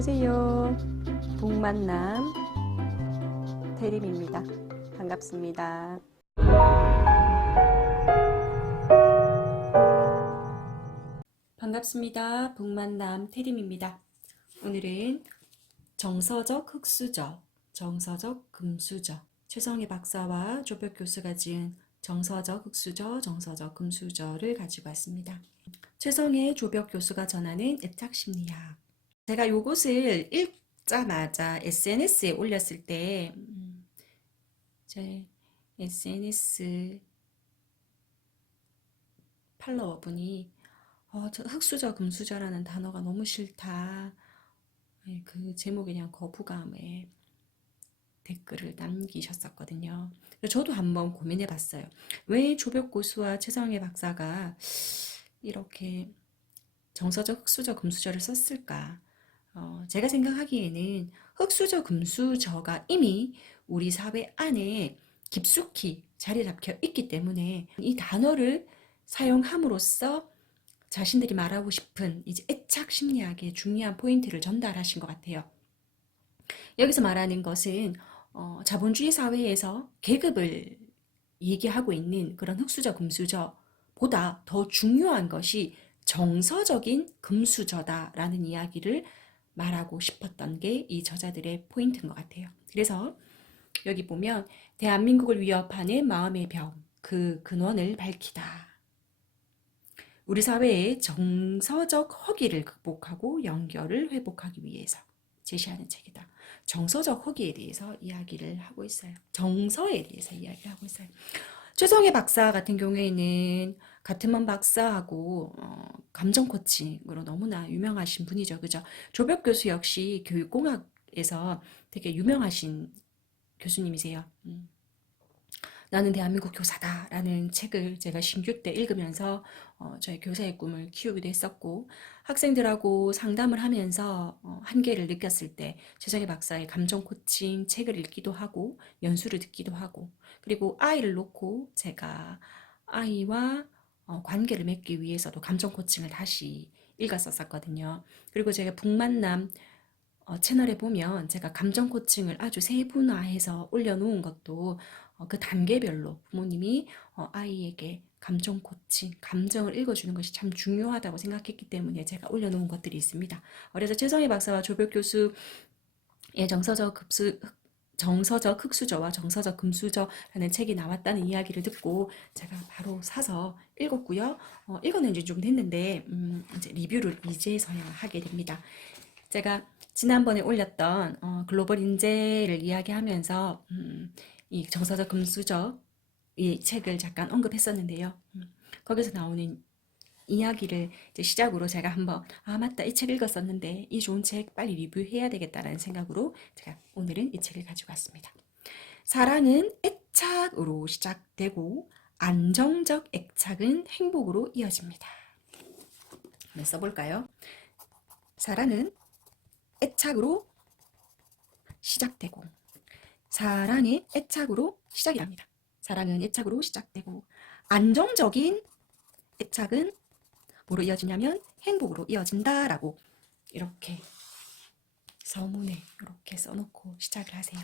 안녕하세요. 북만남 대림입니다. 반갑습니다. 반갑습니다. 북만남 태림입니다. 오늘은 정서적 흑수저, 정서적 금수저, 최성애 박사와 조벽 교수가 지은 정서적 흑수저, 정서적 금수저를 가지고 왔습니다. 최성애 조벽 교수가 전하는 애착심리학. 제가 요것을 읽자마자 SNS에 올렸을 때 제 SNS 팔로워분이 저 흑수저 금수저라는 단어가 너무 싫다. 그 제목에 대한 거부감에 댓글을 남기셨었거든요. 저도 한번 고민해 봤어요. 왜 조벽 고수와 최성애 박사가 이렇게 정서적 흑수저 금수저를 썼을까? 제가 생각하기에는 흑수저 금수저가 이미 우리 사회 안에 깊숙이 자리 잡혀 있기 때문에 이 단어를 사용함으로써 자신들이 말하고 싶은 이제 애착 심리학의 중요한 포인트를 전달하신 것 같아요. 여기서 말하는 것은 자본주의 사회에서 계급을 얘기하고 있는 그런 흑수저 금수저보다 더 중요한 것이 정서적인 금수저다라는 이야기를 말하고 싶었던 게 이 저자들의 포인트인 것 같아요. 그래서 여기 보면 대한민국을 위협하는 마음의 병, 그 근원을 밝히다. 우리 사회의 정서적 허기를 극복하고 연결을 회복하기 위해서 제시하는 책이다. 정서적 허기에 대해서 이야기를 하고 있어요. 정서에 대해서 이야기를 하고 있어요. 최성애 박사 같은 경우에는 가트먼 박사하고 감정 코칭으로 너무나 유명하신 분이죠. 그죠? 조벽 교수 역시 교육공학에서 되게 유명하신 교수님이세요. 나는 대한민국 교사다라는 책을 제가 신규 때 읽으면서 저의 교사의 꿈을 키우기도 했었고, 학생들하고 상담을 하면서 한계를 느꼈을 때 최성애 박사의 감정 코칭 책을 읽기도 하고 연수를 듣기도 하고, 그리고 아이를 놓고 제가 아이와 관계를 맺기 위해서도 감정 코칭을 다시 읽었었거든요. 그리고 제가 북만남 채널에 보면 제가 감정 코칭을 아주 세분화해서 올려놓은 것도 그 단계별로 부모님이 아이에게 감정 코칭, 감정을 읽어주는 것이 참 중요하다고 생각했기 때문에 제가 올려놓은 것들이 있습니다. 그래서 최성희 박사와 조벽 교수의 정서적 흑수저와 정서적 금수저라는 책이 나왔다는 이야기를 듣고 제가 바로 사서 읽었고요. 읽어낸 지 좀 됐는데 이제 리뷰를 이제서야 하게 됩니다. 제가 지난번에 올렸던 글로벌 인재를 이야기하면서 이 정서적 금수저 이 책을 잠깐 언급했었는데요. 거기서 나오는 이야기를 이제 시작으로 제가 한번 맞다, 이 책 읽었었는데 이 좋은 책 빨리 리뷰해야 되겠다라는 생각으로 제가 오늘은 이 책을 가지고 왔습니다. 사랑은 애착으로 시작되고 안정적 애착은 행복으로 이어집니다. 한번 써볼까요? 사랑은 애착으로 시작되고 사랑의 애착으로 시작이랍니다. 사랑은 애착으로 시작되고 안정적인 애착은 뭐로 이어지냐면 행복으로 이어진다라고 이렇게 서문에 이렇게 써놓고 시작을 하세요.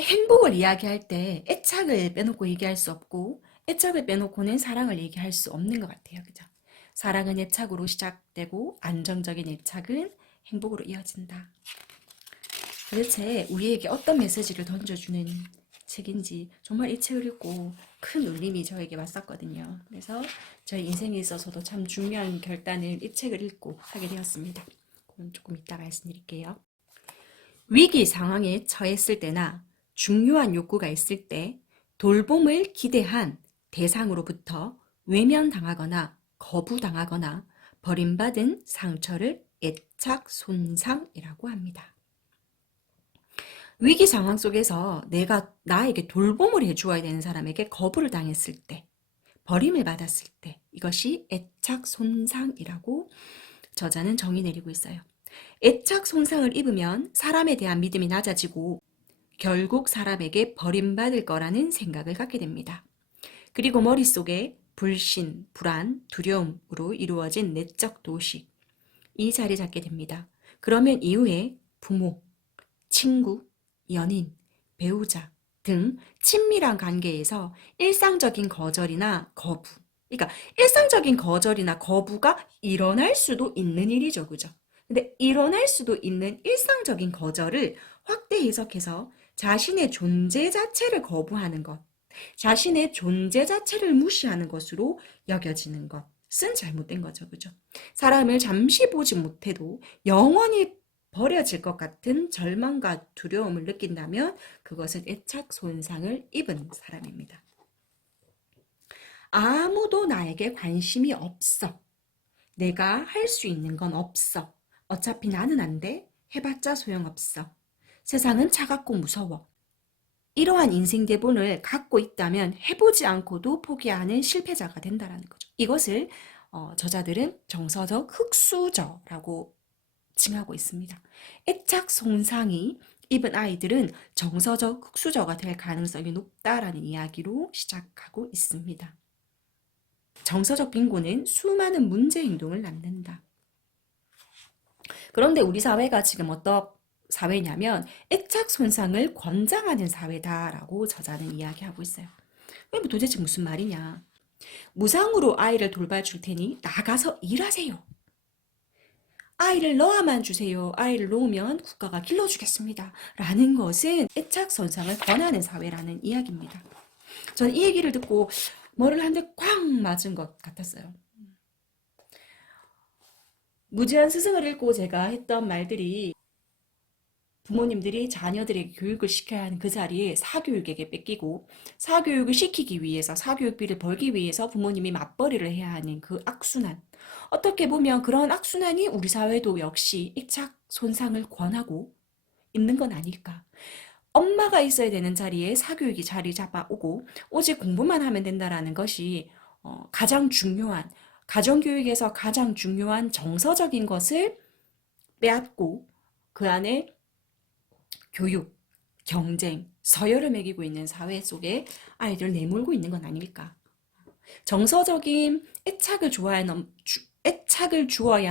행복을 이야기할 때 애착을 빼놓고 얘기할 수 없고 애착을 빼놓고는 사랑을 얘기할 수 없는 것 같아요. 그죠? 사랑은 애착으로 시작되고 안정적인 애착은 행복으로 이어진다. 도대체 우리에게 어떤 메시지를 던져주는 책인지 정말 이 책을 읽고 큰 울림이 저에게 왔었거든요. 그래서 저희 인생에 있어서도 참 중요한 결단을 이 책을 읽고 하게 되었습니다. 그건 조금 이따 말씀드릴게요. 위기 상황에 처했을 때나 중요한 욕구가 있을 때 돌봄을 기대한 대상으로부터 외면당하거나 거부당하거나 버림받은 상처를 애착 손상이라고 합니다. 위기 상황 속에서 내가 나에게 돌봄을 해주어야 되는 사람에게 거부를 당했을 때, 버림을 받았을 때 이것이 애착 손상이라고 저자는 정의 내리고 있어요. 애착 손상을 입으면 사람에 대한 믿음이 낮아지고 결국 사람에게 버림받을 거라는 생각을 갖게 됩니다. 그리고 머릿속에 불신, 불안, 두려움으로 이루어진 내적 도식, 이 자리 잡게 됩니다. 그러면 이후에 부모, 친구, 연인, 배우자 등 친밀한 관계에서 일상적인 거절이나 거부, 그러니까 일상적인 거절이나 거부가 일어날 수도 있는 일이죠. 그죠? 근데 일어날 수도 있는 일상적인 거절을 확대 해석해서 자신의 존재 자체를 거부하는 것, 자신의 존재 자체를 무시하는 것으로 여겨지는 것은 잘못된 거죠. 그죠? 사람을 잠시 보지 못해도 영원히 버려질 것 같은 절망과 두려움을 느낀다면 그것은 애착 손상을 입은 사람입니다. 아무도 나에게 관심이 없어. 내가 할 수 있는 건 없어. 어차피 나는 안 돼. 해봤자 소용없어. 세상은 차갑고 무서워. 이러한 인생 대본을 갖고 있다면 해보지 않고도 포기하는 실패자가 된다는 거죠. 이것을 저자들은 정서적 흑수저라고 칭하고 있습니다. 애착 손상이 입은 아이들은 정서적 흑수저가 될 가능성이 높다라는 이야기로 시작하고 있습니다. 정서적 빈곤은 수많은 문제 행동을 낳는다. 그런데 우리 사회가 지금 어떤 사회냐면 애착 손상을 권장하는 사회다라고 저자는 이야기하고 있어요. 뭐 도대체 무슨 말이냐? 무상으로 아이를 돌봐줄 테니 나가서 일하세요. 아이를 넣어만 주세요. 아이를 놓으면 국가가 길러주겠습니다. 라는 것은 애착 손상을 권하는 사회라는 이야기입니다. 저는 이 얘기를 듣고 뭐를 한 대 꽝 맞은 것 같았어요. 무제한 스승을 읽고 제가 했던 말들이 부모님들이 자녀들에게 교육을 시켜야 하는 그 자리에 사교육에게 뺏기고 사교육을 시키기 위해서 사교육비를 벌기 위해서 부모님이 맞벌이를 해야 하는 그 악순환. 어떻게 보면 그런 악순환이 우리 사회도 역시 애착 손상을 권하고 있는 건 아닐까. 엄마가 있어야 되는 자리에 사교육이 자리 잡아오고 오직 공부만 하면 된다라는 것이 가장 중요한 가정교육에서 가장 중요한 정서적인 것을 빼앗고 그 안에 교육, 경쟁, 서열을 매기고 있는 사회 속에 아이들을 내몰고 있는 건 아닐까. 정서적인 애착을 주어야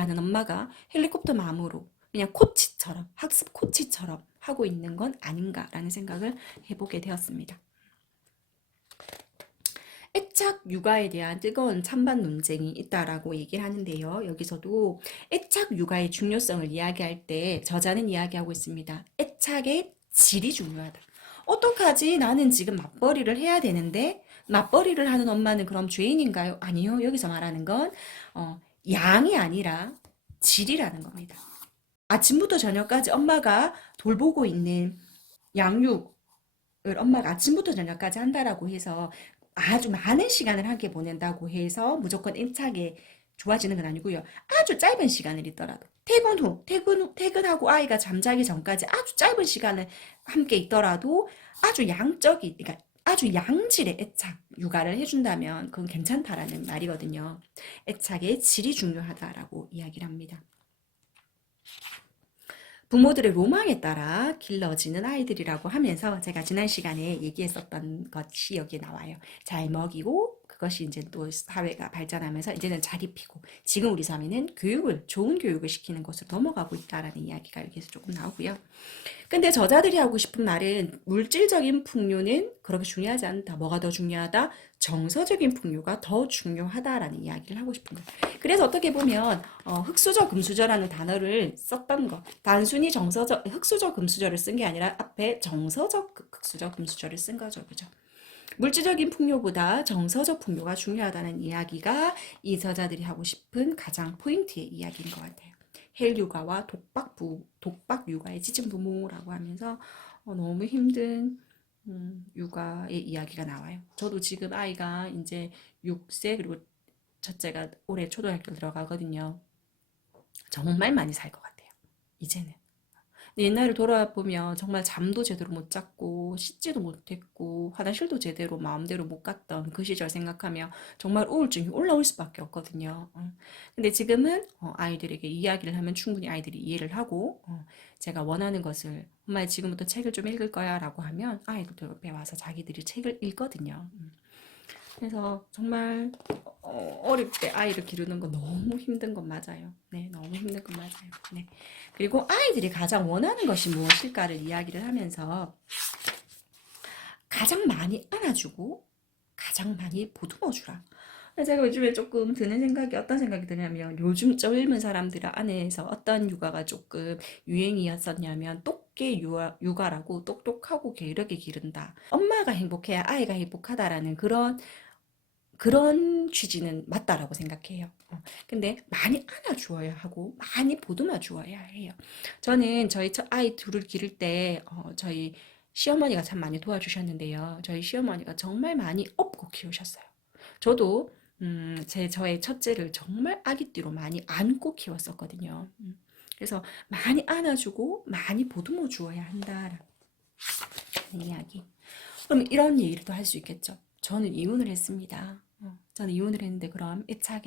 하는 엄마가 헬리콥터 마음으로 그냥 코치처럼 학습 코치처럼 하고 있는 건 아닌가라는 생각을 해보게 되었습니다. 애착 육아에 대한 뜨거운 찬반 논쟁이 있다라고 얘기를 하는데요. 여기서도 애착 육아의 중요성을 이야기할 때 저자는 이야기하고 있습니다. 애착의 질이 중요하다. 어떡하지? 나는 지금 맞벌이를 해야 되는데 맞벌이를 하는 엄마는 그럼 죄인인가요? 아니요. 여기서 말하는 건 양이 아니라 질이라는 겁니다. 아침부터 저녁까지 엄마가 돌보고 있는 양육을 엄마가 아침부터 저녁까지 한다라고 해서 아주 많은 시간을 함께 보낸다고 해서 무조건 애착이 좋아지는 건 아니고요. 아주 짧은 시간을 있더라도 퇴근하고 아이가 잠자기 전까지 아주 짧은 시간을 함께 있더라도 아주 양적인 그러니까 아주 양질의 애착 육아를 해준다면 그건 괜찮다라는 말이거든요. 애착의 질이 중요하다라고 이야기를 합니다. 부모들의 로망에 따라 길러지는 아이들이라고 하면서 제가 지난 시간에 얘기했었던 것이 여기에 나와요. 잘 먹이고 그것이 이제 또 사회가 발전하면서 이제는 잘 입히고 지금 우리 사회는 좋은 교육을 시키는 것으로 넘어가고 있다라는 이야기가 여기서 조금 나오고요. 근데 저자들이 하고 싶은 말은 물질적인 풍요는 그렇게 중요하지 않다. 뭐가 더 중요하다? 정서적인 풍요가 더 중요하다라는 이야기를 하고 싶은 거예요. 그래서 어떻게 보면 흑수저 금수저라는 단어를 썼던 거 단순히 흑수저 금수저를 쓴 게 아니라 앞에 정서적 흑수저 금수저를 쓴 거죠. 그죠? 물질적인 풍요보다 정서적 풍요가 중요하다는 이야기가 이 저자들이 하고 싶은 가장 포인트의 이야기인 것 같아요. 헬육아와 독박 육아의 지친 부모라고 하면서 너무 힘든 육아의 이야기가 나와요. 저도 지금 아이가 이제 6세 그리고 첫째가 올해 초등학교 들어가거든요. 정말 많이 살 것 같아요. 이제는. 옛날을 돌아보면 정말 잠도 제대로 못 잤고 씻지도 못했고 화장실도 제대로 마음대로 못 갔던 그 시절 생각하면 정말 우울증이 올라올 수밖에 없거든요. 근데 지금은 아이들에게 이야기를 하면 충분히 아이들이 이해를 하고 제가 원하는 것을 엄마 지금부터 책을 좀 읽을 거야 라고 하면 아이들도 옆에 와서 자기들이 책을 읽거든요. 그래서 정말 어릴 때 아이를 기르는 거 너무 힘든 건 맞아요. 네, 너무 힘든 건 맞아요. 네. 그리고 아이들이 가장 원하는 것이 무엇일까를 이야기를 하면서 가장 많이 안아주고 가장 많이 보듬어주라. 제가 요즘에 조금 드는 생각이 어떤 생각이 드냐면 요즘 젊은 사람들 안에서 어떤 육아가 조금 유행이었었냐면 똑개 육아라고 똑똑하고 게으르게 기른다. 엄마가 행복해야 아이가 행복하다라는 그런 취지는 맞다라고 생각해요. 근데 많이 안아주어야 하고 많이 보듬어 주어야 해요. 저는 저희 아이 둘을 기를 때 저희 시어머니가 참 많이 도와주셨는데요. 저희 시어머니가 정말 많이 업고 키우셨어요. 저도 저의 첫째를 정말 아기띠로 많이 안고 키웠었거든요. 그래서 많이 안아주고 많이 보듬어 주어야 한다라는 이야기. 그럼 이런 얘기를 또 할 수 있겠죠. 저는 이혼을 했습니다. 저는 이혼을 했는데 그럼 애착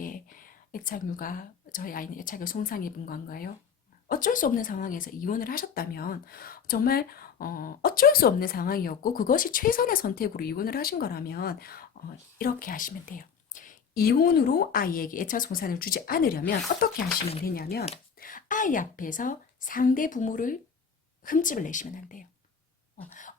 육아 저희 아이는 애착을 손상 입은 건가요? 어쩔 수 없는 상황에서 이혼을 하셨다면 정말 어쩔 수 없는 상황이었고 그것이 최선의 선택으로 이혼을 하신 거라면 이렇게 하시면 돼요. 이혼으로 아이에게 애착 손상을 주지 않으려면 어떻게 하시면 되냐면 아이 앞에서 상대 부모를 흠집을 내시면 안 돼요.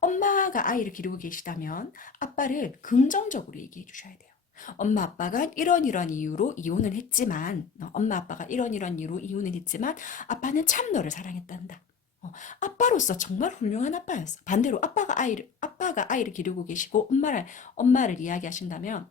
엄마가 아이를 기르고 계시다면 아빠를 긍정적으로 얘기해 주셔야 돼요. 엄마 아빠가 이런 이유로 이혼을 했지만 엄마 아빠가 이런 이유로 이혼을 했지만 아빠는 참 너를 사랑했단다. 아빠로서 정말 훌륭한 아빠였어. 반대로 아빠가 아이를 기르고 계시고 엄마를 이야기하신다면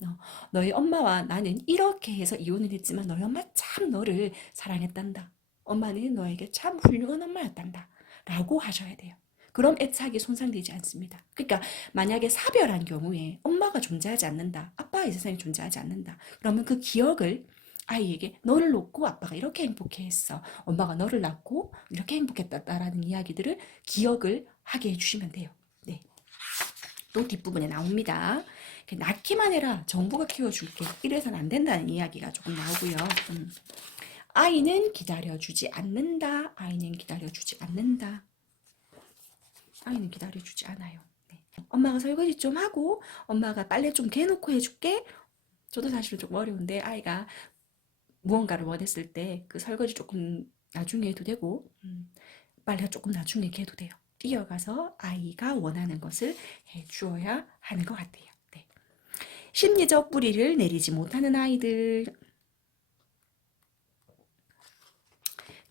너희 엄마와 나는 이렇게 해서 이혼을 했지만 너희 엄마 참 너를 사랑했단다. 엄마는 너에게 참 훌륭한 엄마였단다. 라고 하셔야 돼요. 그럼 애착이 손상되지 않습니다. 그러니까 만약에 사별한 경우에 엄마가 존재하지 않는다. 아빠의 세상이 존재하지 않는다. 그러면 그 기억을 아이에게 너를 놓고 아빠가 이렇게 행복해했어. 엄마가 너를 낳고 이렇게 행복했다라는 이야기들을 기억을 하게 해주시면 돼요. 네. 또 뒷부분에 나옵니다. 낳기만 해라. 정부가 키워줄게. 이래서는 안 된다는 이야기가 조금 나오고요. 아이는 기다려주지 않는다. 아이는 기다려주지 않는다. 아이는 기다려주지 않아요. 네. 엄마가 설거지 좀 하고 엄마가 빨래 좀 개놓고 해줄게. 저도 사실은 좀 어려운데 아이가 무언가를 원했을 때 그 설거지 조금 나중에 해도 되고 빨래 조금 나중에 해도 돼요. 뛰어가서 아이가 원하는 것을 해주어야 하는 것 같아요. 네. 심리적 뿌리를 내리지 못하는 아이들.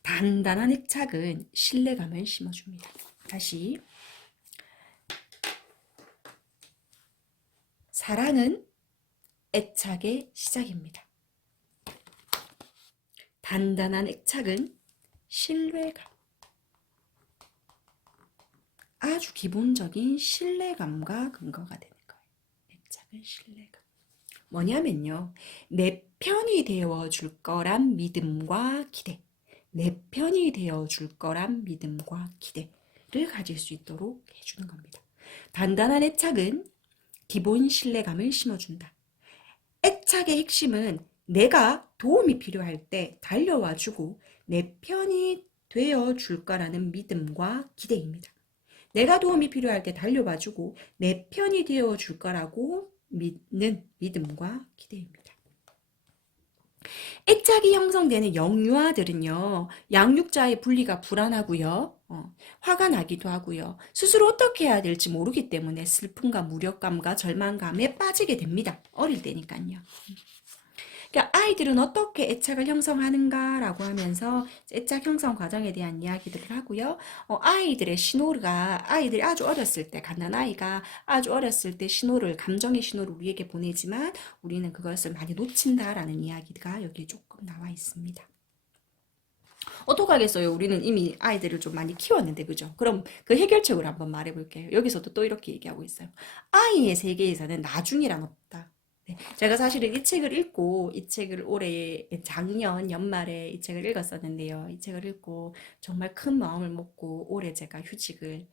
단단한 애착은 신뢰감을 심어줍니다. 다시 사랑은 애착의 시작입니다. 단단한 애착은 신뢰감. 아주 기본적인 신뢰감과 근거가 되는 거예요. 애착은 신뢰감. 뭐냐면요. 내 편이 되어 줄 거란 믿음과 기대. 내 편이 되어 줄 거란 믿음과 기대를 가질 수 있도록 해주는 겁니다. 단단한 애착은 기본 신뢰감을 심어준다. 애착의 핵심은 내가 도움이 필요할 때 달려와주고 내 편이 되어 줄 거라는 믿음과 기대입니다. 내가 도움이 필요할 때 달려와주고 내 편이 되어 줄 거라고 믿는 믿음과 기대입니다. 애착이 형성되는 영유아들은요, 양육자의 분리가 불안하고요, 화가 나기도 하고요, 스스로 어떻게 해야 될지 모르기 때문에 슬픔과 무력감과 절망감에 빠지게 됩니다. 어릴 때니까요. 그러니까 아이들은 어떻게 애착을 형성하는가라고 하면서 애착 형성 과정에 대한 이야기들을 하고요. 아이들이 아주 어렸을 때, 갓난아이가 아주 어렸을 때 감정의 신호를 우리에게 보내지만 우리는 그것을 많이 놓친다라는 이야기가 여기 조금 나와 있습니다. 어떡하겠어요? 우리는 이미 아이들을 좀 많이 키웠는데, 그죠? 그럼 그 해결책을 한번 말해볼게요. 여기서도 또 이렇게 얘기하고 있어요. 아이의 세계에서는 나중이란 없다. 네, 제가 사실은 이 책을 올해 작년 연말에 이 책을 읽었었는데요. 이 책을 읽고 정말 큰 마음을 먹고 올해 제가 휴직을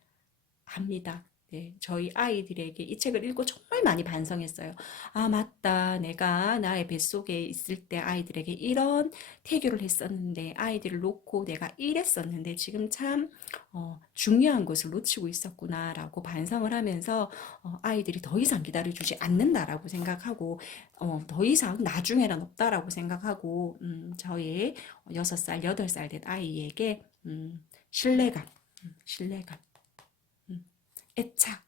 합니다. 네, 저희 아이들에게 이 책을 읽고 정말 많이 반성했어요. 아, 맞다. 내가 나의 뱃속에 있을 때 아이들에게 이런 태교를 했었는데, 아이들을 놓고 내가 이랬었는데, 지금 참, 중요한 것을 놓치고 있었구나라고 반성을 하면서, 아이들이 더 이상 기다려주지 않는다라고 생각하고, 더 이상 나중에는 없다라고 생각하고, 저희 6살, 8살 된 아이에게, 신뢰감, 신뢰감. 애착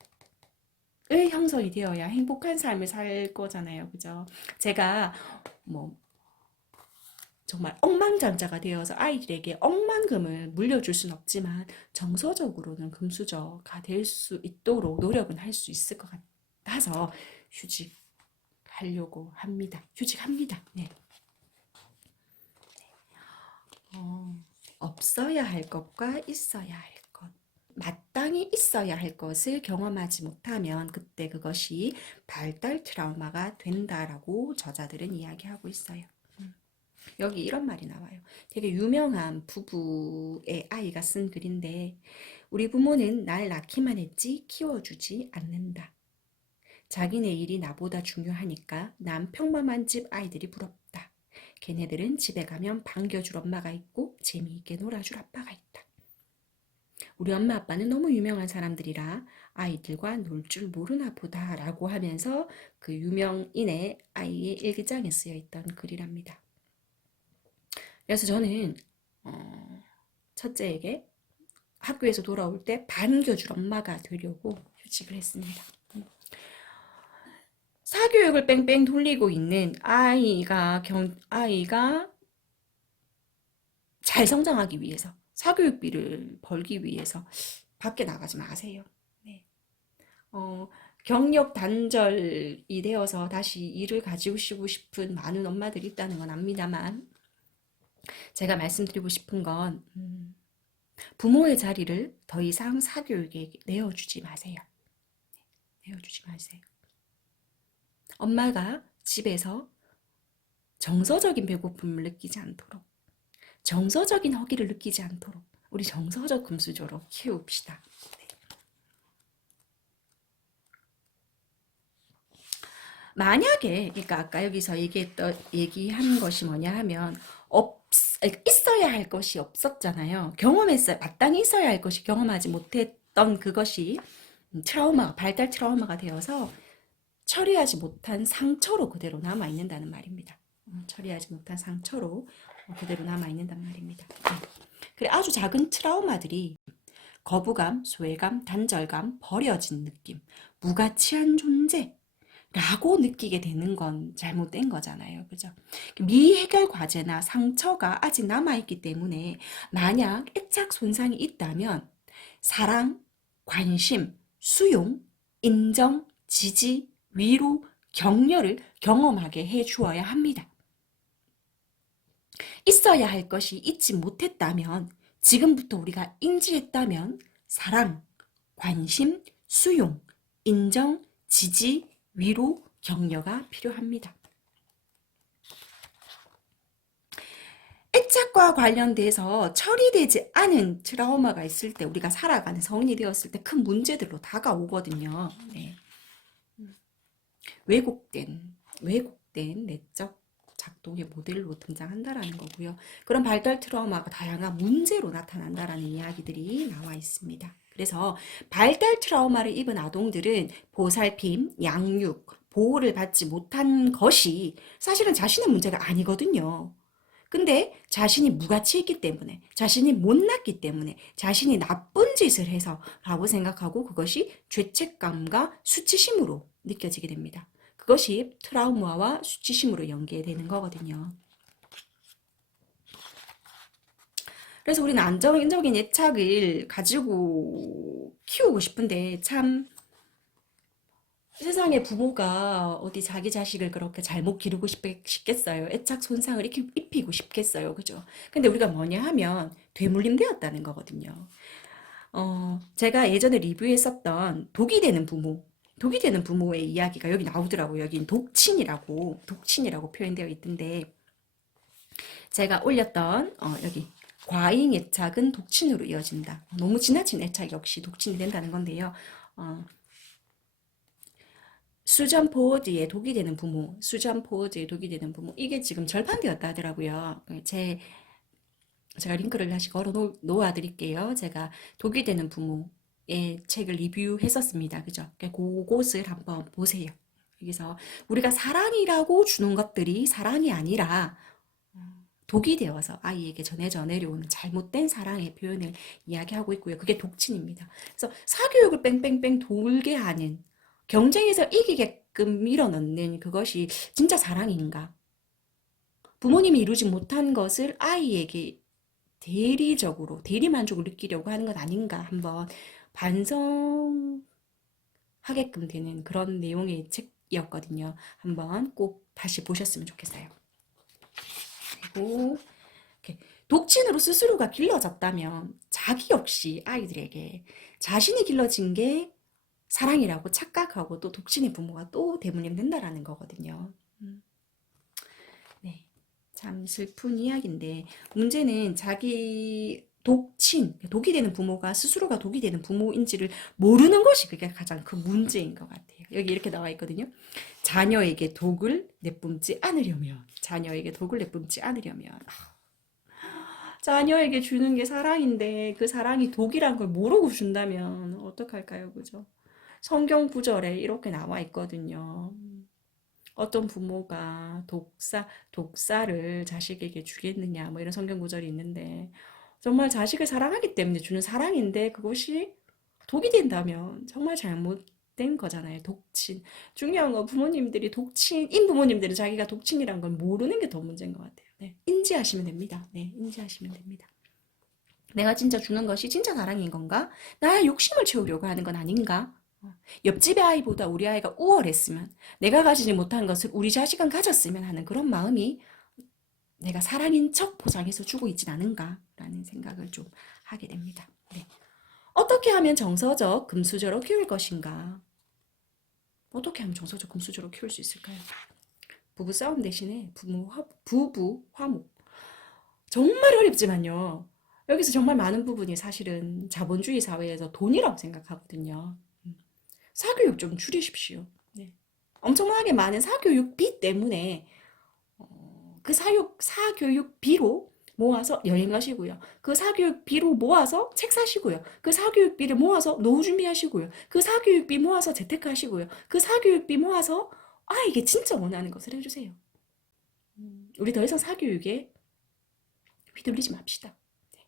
의 형성이 되어야 행복한 삶을 살 거잖아요. 그죠? 제가 뭐 정말 억만장자가 되어서 아이들에게 억만금을 물려줄 순 없지만 정서적으로는 금수저가 될 수 있도록 노력은 할 수 있을 것 같아서 휴직하려고 합니다. 휴직합니다. 네. 없어야 할 것과 있어야 할 것. 마땅히 있어야 할 것을 경험하지 못하면 그때 그것이 발달 트라우마가 된다라고 저자들은 이야기하고 있어요. 여기 이런 말이 나와요. 되게 유명한 부부의 아이가 쓴 글인데, 우리 부모는 날 낳기만 했지 키워주지 않는다. 자기네 일이 나보다 중요하니까 난 평범한 집 아이들이 부럽다. 걔네들은 집에 가면 반겨줄 엄마가 있고 재미있게 놀아줄 아빠가 있다. 우리 엄마 아빠는 너무 유명한 사람들이라 아이들과 놀 줄 모르나 보다라고 하면서 그 유명인의 아이의 일기장에 쓰여 있던 글이랍니다. 그래서 저는 첫째에게 학교에서 돌아올 때 반겨줄 엄마가 되려고 휴직을 했습니다. 사교육을 뺑뺑 돌리고 있는 아이가 잘 성장하기 위해서, 사교육비를 벌기 위해서 밖에 나가지 마세요. 네. 어, 경력 단절이 되어서 다시 일을 가지고 싶은 많은 엄마들이 있다는 건 압니다만, 제가 말씀드리고 싶은 건, 부모의 자리를 더 이상 사교육에 내어주지 마세요. 내어주지 마세요. 엄마가 집에서 정서적인 배고픔을 느끼지 않도록, 정서적인 허기를 느끼지 않도록 우리 정서적 금수저로 키웁시다. 네. 만약에, 그러니까 아까 여기서 얘기한 것이 뭐냐 하면, 있어야 할 것이 없었잖아요. 경험했어요. 마땅히 있어야 할 것이 경험하지 못했던 그것이 발달 트라우마가 되어서 처리하지 못한 상처로 그대로 남아있는다는 말입니다. 처리하지 못한 상처로 그대로 남아있는단 말입니다. 그래, 아주 작은 트라우마들이 거부감, 소외감, 단절감, 버려진 느낌, 무가치한 존재, 라고 느끼게 되는 건 잘못된 거잖아요. 그죠? 미해결 과제나 상처가 아직 남아있기 때문에 만약 애착 손상이 있다면 사랑, 관심, 수용, 인정, 지지, 위로, 격려를 경험하게 해 주어야 합니다. 있어야 할 것이 있지 못했다면, 지금부터 우리가 인지했다면 사랑, 관심, 수용, 인정, 지지, 위로, 격려가 필요합니다. 애착과 관련돼서 처리되지 않은 트라우마가 있을 때, 우리가 살아가는 성인이 되었을 때 큰 문제들로 다가오거든요. 네. 왜곡된 내적 작동의 모델로 등장한다라는 거고요. 그런 발달 트라우마가 다양한 문제로 나타난다라는 이야기들이 나와 있습니다. 그래서 발달 트라우마를 입은 아동들은 보살핌, 양육, 보호를 받지 못한 것이 사실은 자신의 문제가 아니거든요. 근데 자신이 무가치했기 때문에, 자신이 못났기 때문에, 자신이 나쁜 짓을 해서 라고 생각하고 그것이 죄책감과 수치심으로 느껴지게 됩니다. 그것이 트라우마와 수치심으로 연계되는 거거든요. 그래서 우리는 안정적인 애착을 가지고 키우고 싶은데 참 세상에 부모가 어디 자기 자식을 그렇게 잘못 기르고 싶겠어요. 애착 손상을 입히고 싶겠어요. 그죠? 근데 우리가 뭐냐 하면 되물림 되었다는 거거든요. 제가 예전에 리뷰했었던 독이 되는 부모의 이야기가 여기 나오더라고요. 여긴 독친이라고 표현되어 있던데, 제가 올렸던, 여기, 과잉 애착은 독친으로 이어진다. 너무 지나친 애착 역시 독친이 된다는 건데요. 어, 수전 포워드에 독이 되는 부모, 수전 포워드에 독이 되는 부모, 이게 지금 절판되었다 하더라고요. 제가 링크를 다시 걸어 놓아 드릴게요. 제가 독이 되는 부모의 책을 리뷰했었습니다. 그죠? 그곳을 한번 보세요. 여기서 우리가 사랑이라고 주는 것들이 사랑이 아니라 독이 되어서 아이에게 전해져 내려오는 잘못된 사랑의 표현을 이야기하고 있고요. 그게 독친입니다. 그래서 사교육을 뺑뺑뺑 돌게 하는, 경쟁에서 이기게끔 밀어넣는 그것이 진짜 사랑인가? 부모님이 이루지 못한 것을 아이에게 대리적으로 대리만족을 느끼려고 하는 것 아닌가 한번 반성하게끔 되는 그런 내용의 책이었거든요. 한번 꼭 다시 보셨으면 좋겠어요. 그리고 독친으로 스스로가 길러졌다면 자기 역시 아이들에게 자신이 길러진 게 사랑이라고 착각하고 또 독친의 부모가 또 대문이 된다라는 거거든요. 네, 참 슬픈 이야기인데 문제는 자기 독친, 독이 되는 부모가 스스로가 독이 되는 부모인지를 모르는 것이 그게 가장 큰 문제인 것 같아요. 여기 이렇게 나와 있거든요. 자녀에게 독을 내뿜지 않으려면, 자녀에게 독을 내뿜지 않으려면, 자녀에게 주는 게 사랑인데 그 사랑이 독이란 걸 모르고 준다면 어떡할까요? 그죠? 성경 구절에 이렇게 나와 있거든요. 어떤 부모가 독사를 자식에게 주겠느냐, 뭐 이런 성경 구절이 있는데, 정말 자식을 사랑하기 때문에 주는 사랑인데, 그것이 독이 된다면 정말 잘못된 거잖아요. 독친. 중요한 건 부모님들이 독친인 부모님들은 자기가 독친이란 걸 모르는 게 더 문제인 것 같아요. 네. 인지하시면 됩니다. 네, 인지하시면 됩니다. 내가 진짜 주는 것이 진짜 사랑인 건가? 나의 욕심을 채우려고 하는 건 아닌가? 옆집의 아이보다 우리 아이가 우월했으면, 내가 가지지 못한 것을 우리 자식은 가졌으면 하는 그런 마음이 내가 사랑인 척 포장해서 주고 있진 않은가라는 생각을 좀 하게 됩니다. 네. 어떻게 하면 정서적 금수저로 키울 것인가? 어떻게 하면 정서적 금수저로 키울 수 있을까요? 부부 싸움 대신에 부부 화목. 정말 어렵지만요. 여기서 정말 많은 부분이 사실은 자본주의 사회에서 돈이라고 생각하거든요. 사교육 좀 줄이십시오. 네. 엄청나게 많은 사교육비 때문에 그 사교육비로 모아서 여행 가시고요. 그 사교육비로 모아서 책 사시고요. 그 사교육비를 모아서 노후 준비하시고요. 그 사교육비 모아서 재테크하시고요. 그 사교육비 모아서 아이게 진짜 원하는 것을 해주세요. 우리 더 이상 사교육에 휘둘리지 맙시다. 네.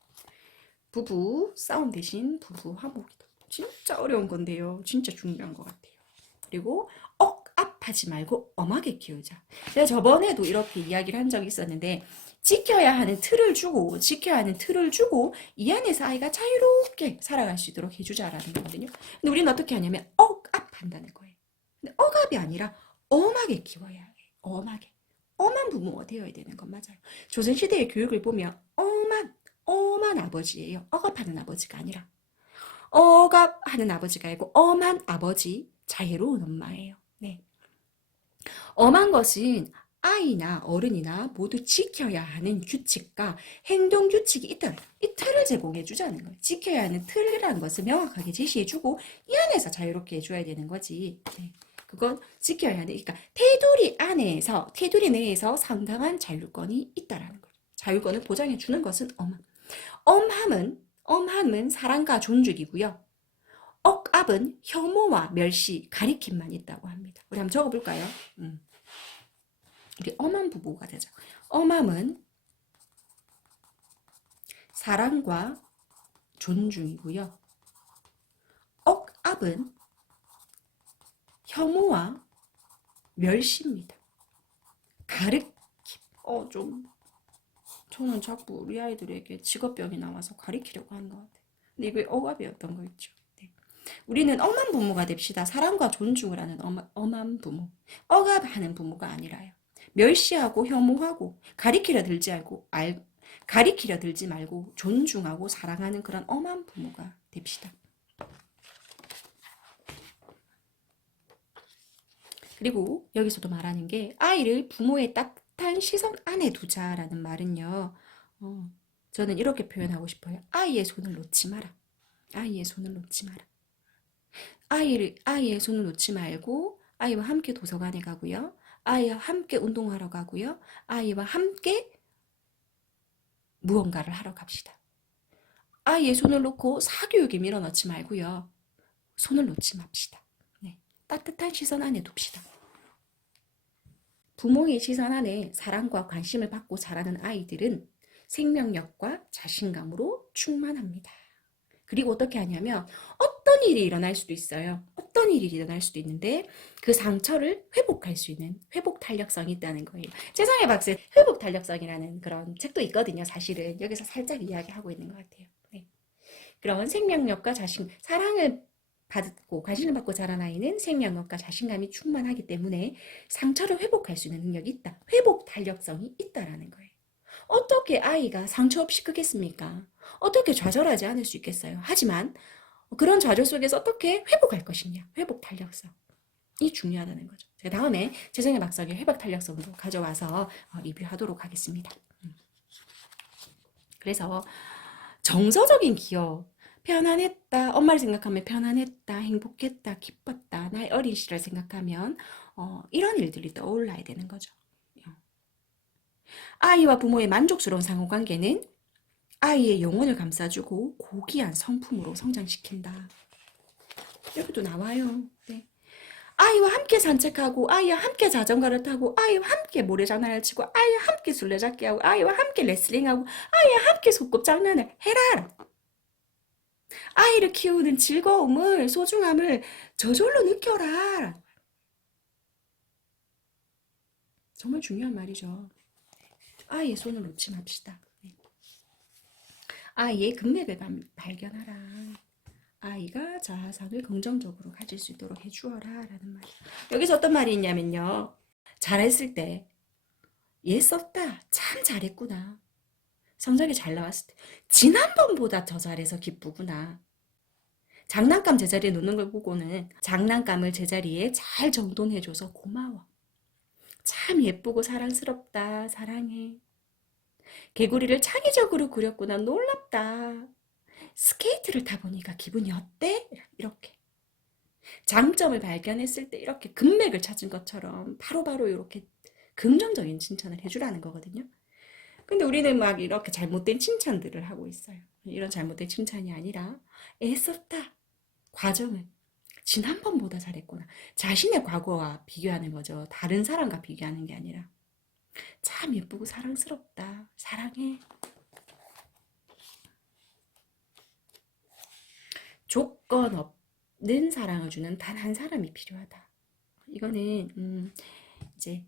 부부 싸움 대신 부부 화목이다. 진짜 어려운 건데요. 진짜 중요한 것 같아요. 그리고 억압하지 말고 엄하게 키우자. 제가 저번에도 이렇게 이야기를 한 적이 있었는데, 지켜야 하는 틀을 주고 이 안에서 아이가 자유롭게 살아갈 수 있도록 해주자라는 거거든요. 근데 우리는 어떻게 하냐면 억압한다는 거예요. 근데 억압이 아니라 엄하게 키워야 해요. 엄하게. 엄한 부모가 되어야 되는 건 맞아요. 조선시대의 교육을 보면 엄한 아버지예요. 억압하는 아버지가 아니라. 억압하는 아버지가 아니고 엄한 아버지, 자애로운 엄마예요. 네. 엄한 것은 아이나 어른이나 모두 지켜야 하는 규칙과 행동 규칙이 있다. 이 틀을 제공해 주자는 거예요. 지켜야 하는 틀이라는 것을 명확하게 제시해 주고 이 안에서 자유롭게 해줘야 되는 거지. 네. 그건 지켜야 하는, 그러니까 테두리 내에서 상당한 자율권이 있다라는 거예요. 자율권을 보장해 주는 것은 엄함은 사랑과 존중이고요. 억압은 혐오와 멸시, 가리킴만 있다고 합니다. 우리 한번 적어볼까요? 우리 엄한 부부가 되죠. 엄함은 사랑과 존중이고요. 억압은 혐오와 멸시입니다. 가르킴. 저는 자꾸 우리 아이들에게 직업병이 나와서 가리키려고 하는 것 같아요. 근데 이게 억압이었던 거 있죠. 네. 우리는 엄한 부모가 됩시다. 사랑과 존중을 하는 엄한 부모. 억압하는 부모가 아니라요. 멸시하고 혐오하고 가리키려 들지 말고 존중하고 사랑하는 그런 엄한 부모가 됩시다. 그리고 여기서도 말하는 게, 아이를 부모의 따뜻한 시선 안에 두자라는 말은요. 저는 이렇게 표현하고 싶어요. 아이의 손을 놓지 마라. 아이의 손을 놓지 마라. 아이의 손을 놓지 말고 아이와 함께 도서관에 가고요. 아이와 함께 운동하러 가고요. 아이와 함께 무언가를 하러 갑시다. 아이의 손을 놓고 사교육에 밀어넣지 말고요. 손을 놓지 맙시다. 네. 따뜻한 시선 안에 둡시다. 부모의 시선 안에 사랑과 관심을 받고 자라는 아이들은 생명력과 자신감으로 충만합니다. 그리고 어떻게 하냐면 어떤 일이 일어날 수도 있어요. 어떤 일이 일어날 수도 있는데 그 상처를 회복할 수 있는 회복 탄력성이 있다는 거예요. 세상의 박스 회복 탄력성이라는 그런 책도 있거든요. 사실은 여기서 살짝 이야기하고 있는 것 같아요. 네. 그런 생명력과 사랑을 받고 관심을 받고 자란 아이는 생명력과 자신감이 충만하기 때문에 상처를 회복할 수 있는 능력이 있다. 회복 탄력성이 있다라는 거예요. 어떻게 아이가 상처 없이 크겠습니까? 어떻게 좌절하지 않을 수 있겠어요? 하지만 그런 좌절 속에서 어떻게 회복할 것이냐? 회복 탄력성이 중요하다는 거죠. 제가 다음에 재정의 박사의 회복 탄력성도 가져와서 리뷰하도록 하겠습니다. 그래서 정서적인 기억, 편안했다, 엄마를 생각하면 편안했다, 행복했다, 기뻤다, 나의 어린 시절 생각하면 이런 일들이 떠올라야 되는 거죠. 아이와 부모의 만족스러운 상호관계는 아이의 영혼을 감싸주고 고귀한 성품으로 성장시킨다. 여기도 나와요. 네. 아이와 함께 산책하고 아이와 함께 자전거를 타고 아이와 함께 모래장난을 치고 아이와 함께 술래잡기 하고 아이와 함께 레슬링하고 아이와 함께 소꿉장난을 해라. 아이를 키우는 즐거움을 소중함을 저절로 느껴라. 정말 중요한 말이죠. 아이의 손을 놓지 맙시다. 아이의 금맥을 발견하라. 아이가 자아상을 긍정적으로 가질 수 있도록 해주어라 라는 말이에요. 여기서 어떤 말이 있냐면요. 잘했을 때 얘 썼다. 참 잘했구나. 성적이 잘 나왔을 때 지난번보다 더 잘해서 기쁘구나. 장난감 제자리에 놓는 걸 보고는 장난감을 제자리에 잘 정돈해줘서 고마워. 참 예쁘고 사랑스럽다. 사랑해. 개구리를 창의적으로 그렸구나. 놀랍다. 스케이트를 타보니까 기분이 어때? 이렇게. 장점을 발견했을 때 이렇게 금맥을 찾은 것처럼 바로바로 이렇게 긍정적인 칭찬을 해주라는 거거든요. 근데 우리는 막 이렇게 잘못된 칭찬들을 하고 있어요. 이런 잘못된 칭찬이 아니라 애썼다. 과정을. 지난번보다 잘했구나. 자신의 과거와 비교하는 거죠. 다른 사람과 비교하는 게 아니라. 참 예쁘고 사랑스럽다. 사랑해. 조건 없는 사랑을 주는 단 한 사람이 필요하다. 이거는 이제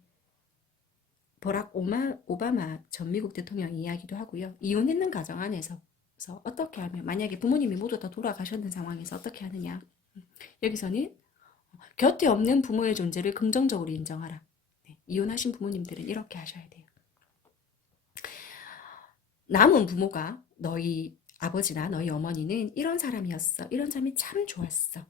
버락 오바마 전 미국 대통령 이야기도 하고요. 이혼했는 가정 안에서 어떻게 하면 만약에 부모님이 모두 다 돌아가셨는 상황에서 어떻게 하느냐. 여기서는 곁에 없는 부모의 존재를 긍정적으로 인정하라. 네, 이혼하신 부모님들은 이렇게 하셔야 돼요. 남은 부모가 너희 아버지나 너희 어머니는 이런 사람이었어. 이런 점이 참 좋았어.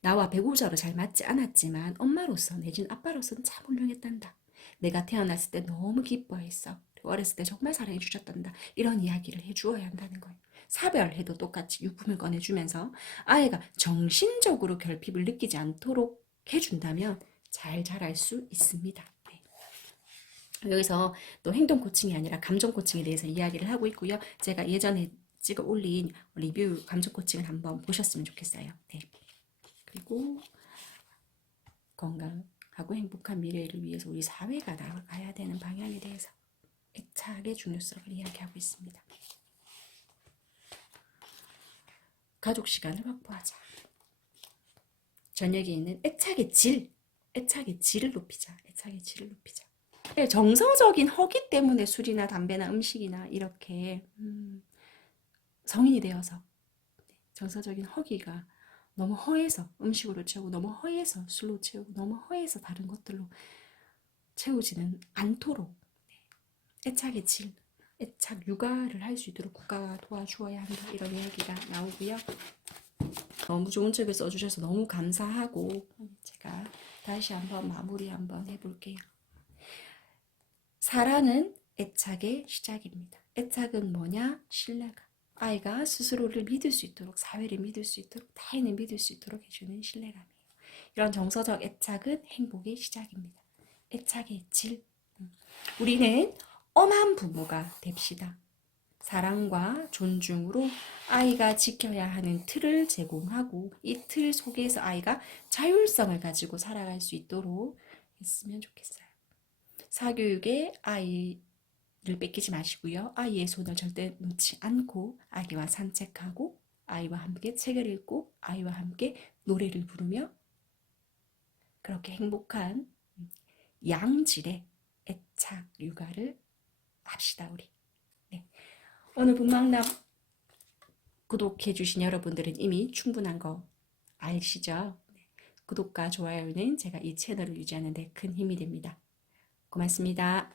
나와 배우자로 잘 맞지 않았지만 엄마로서 내진 아빠로서는 참 훌륭했단다. 내가 태어났을 때 너무 기뻐했어. 어렸을 때 정말 사랑해 주셨단다. 이런 이야기를 해주어야 한다는 거예요. 사별해도 똑같이 유품을 꺼내주면서 아이가 정신적으로 결핍을 느끼지 않도록 해준다면 잘 자랄 수 있습니다. 네. 여기서 또 행동 코칭이 아니라 감정 코칭에 대해서 이야기를 하고 있고요. 제가 예전에 찍어 올린 리뷰 감정 코칭을 한번 보셨으면 좋겠어요. 네. 그리고 건강하고 행복한 미래를 위해서 우리 사회가 나아가야 되는 방향에 대해서 애착의 중요성을 이야기하고 있습니다. 가족 시간을 확보하자. 저녁에 있는 애착의 질을 높이자. 애착의 질을 높이자. 정서적인 허기 때문에 술이나 담배나 음식이나 이렇게 성인이 되어서 정서적인 허기가 너무 허해서 음식으로 채우고 너무 허해서 술로 채우고 너무 허해서 다른 것들로 채우지는 않도록 애착의 질, 애착 육아를 할 수 있도록 국가가 도와주어야 한다. 이런 이야기가 나오고요. 너무 좋은 책을 써주셔서 너무 감사하고 제가 다시 한번 마무리 한번 해볼게요. 사랑은 애착의 시작입니다. 애착은 뭐냐? 신뢰감. 아이가 스스로를 믿을 수 있도록, 사회를 믿을 수 있도록, 타인을 믿을 수 있도록 해주는 신뢰감이에요. 이런 정서적 애착은 행복의 시작입니다. 애착의 질. 우리는 엄한 부모가 됩시다. 사랑과 존중으로 아이가 지켜야 하는 틀을 제공하고 이 틀 속에서 아이가 자율성을 가지고 살아갈 수 있도록 했으면 좋겠어요. 사교육에 아이를 뺏기지 마시고요. 아이의 손을 절대 놓지 않고 아기와 산책하고 아이와 함께 책을 읽고 아이와 함께 노래를 부르며 그렇게 행복한 양질의 애착 육아를 합시다 우리. 네. 오늘 문망남 구독해 주신 여러분들은 이미 충분한 거 아시죠? 네. 구독과 좋아요는 제가 이 채널을 유지하는 데 큰 힘이 됩니다. 고맙습니다.